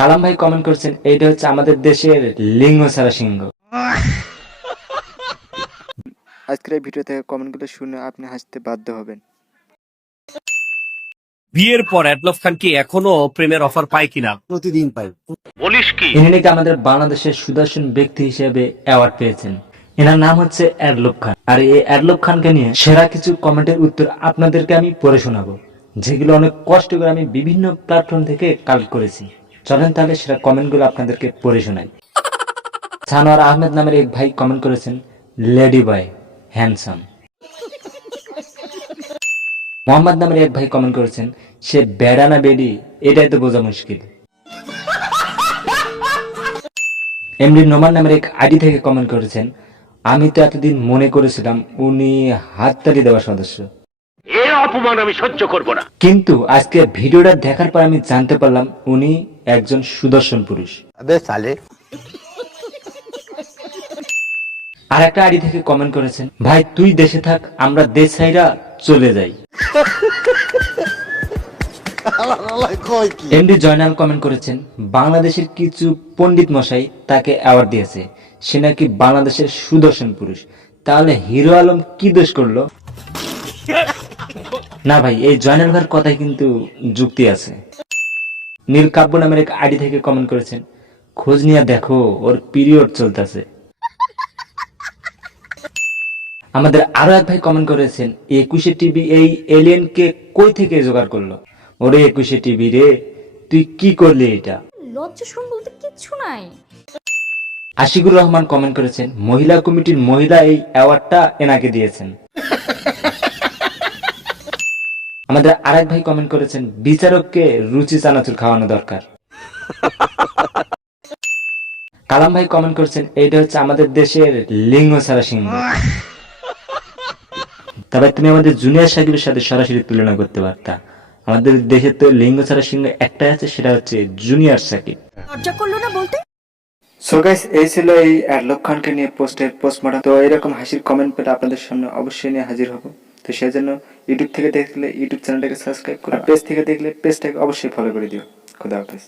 কালাম ভাই কমেন্ট করছেন, এইটা হচ্ছে আমাদের দেশের লিঙ্গ ছাড়া সিংহ। আজকের এই ভিডিও থেকে কমেন্টগুলো শুনে আপনি হাসতে বাধ্য হবেন। বিয়ের পর অ্যাডলফ খান কি এখনো প্রেমের অফার পায় কিনা? প্রতিদিন পাই। ইনি নাকি আমাদের বাংলাদেশের সুদর্শন ব্যক্তি হিসেবে অ্যাওয়ার্ড পেয়েছেন। এনার নাম হচ্ছে অ্যাডলফ খান। আর এই অ্যাডলফ খানকে নিয়ে সেরা কিছু কমেন্টের উত্তর আপনাদেরকে আমি পড়ে শোনাবো, যেগুলো অনেক কষ্ট করে আমি বিভিন্ন প্ল্যাটফর্ম থেকে কালেক্ট করেছি। চলেন তাহলে সেরা কমেন্টগুলো আপনাদেরকে পড়ে শোনাই। সানোয়ার আহমেদ নামের এক ভাই কমেন্ট করেছেন, লেডি বয় হ্যান্ডসাম। মোহাম্মদ নামের এক ভাই কমেন্ট করেছেন, সে বেড়া না বেডি এটাই তো বোঝা মুশকিল। এমডি নোমান নামের এক আইডি থেকে কমেন্ট করেছেন, আমি তো এতদিন মনে করেছিলাম উনি হাততালি দেওয়া সদস্য, এর অপমান আমি সহ্য করব না। কিন্তু আজকে ভিডিওটা দেখার পর আমি জানতে পারলাম উনি একজন সুদর্শন পুরুষ। আবে সালে। আর একটা আইডি থেকে কমেন্ট করেছেন, ভাই তুই দেশে থাক, আমরা দেশ ছাইরা চলে যাই। এমডি জয়নাল কমেন্ট করেছেন, বাংলাদেশের কিছু পণ্ডিত মশাই তাকে অ্যাওয়ার্ড দিয়েছে, সে নাকি বাংলাদেশের সুদর্শন পুরুষ। তাহলে হিরো আলম কি দোষ করলো? না ভাই, এই জয়নাল ভাইয়ের কথায় কিন্তু যুক্তি আছে। নীল কাব্য নামের এক আইডি থেকে কমেন্ট করেছেন, খোঁজ নিয়ে দেখো ওর পিরিয়ড চলতেছে। আমাদের আরো এক ভাই কমেন্ট করেছেন, 21 টিভি এই এলিয়েনকে কই থেকে জোগাড় করলো? ওরে 21 টিভি রে, তুই কি করলি এটা? লজ্জা শরম বলতে কিচ্ছু নাই। আশিকুর রহমান কমেন্ট করেছেন, মহিলা কমিটির মহিলা এই অ্যাওয়ার্ডটা এনাকে দিয়েছেন। আমাদের আরেক ভাই কমেন্ট করেছেন, বিচারককে রুচি চানাচুর খাওয়ানো দরকার। কালাম ভাই কমেন্ট করছেন, এইটা হচ্ছে আমাদের দেশের লিঙ্গ ছাড়া সিংহ। তবে তুমি আমাদের জুনিয়র সাকিবের সাথে সরাসরি তুলনা করতে পারতা। আমাদের দেশে তো লিঙ্গ ছাড়া সিংহ একটাই আছে, সেটা হচ্ছে জুনিয়র সাকিব। লজ্জা করলো না বলতে? সো গাইস, এই ছিল এই অ্যাডলফ খানকে নিয়ে পোস্টমর্টম। তো এরকম হাসির কমেন্ট পেলে আপনাদের সামনে অবশ্যই নিয়ে হাজির হব। তো সেজন্য ইউটিউব থেকে দেখলে ইউটিউব চ্যানেলটাকে সাবস্ক্রাইব করো, পেজ থেকে দেখলে পেজটাকে অবশ্যই ফলো করে দিও। খুদা হাফেজ।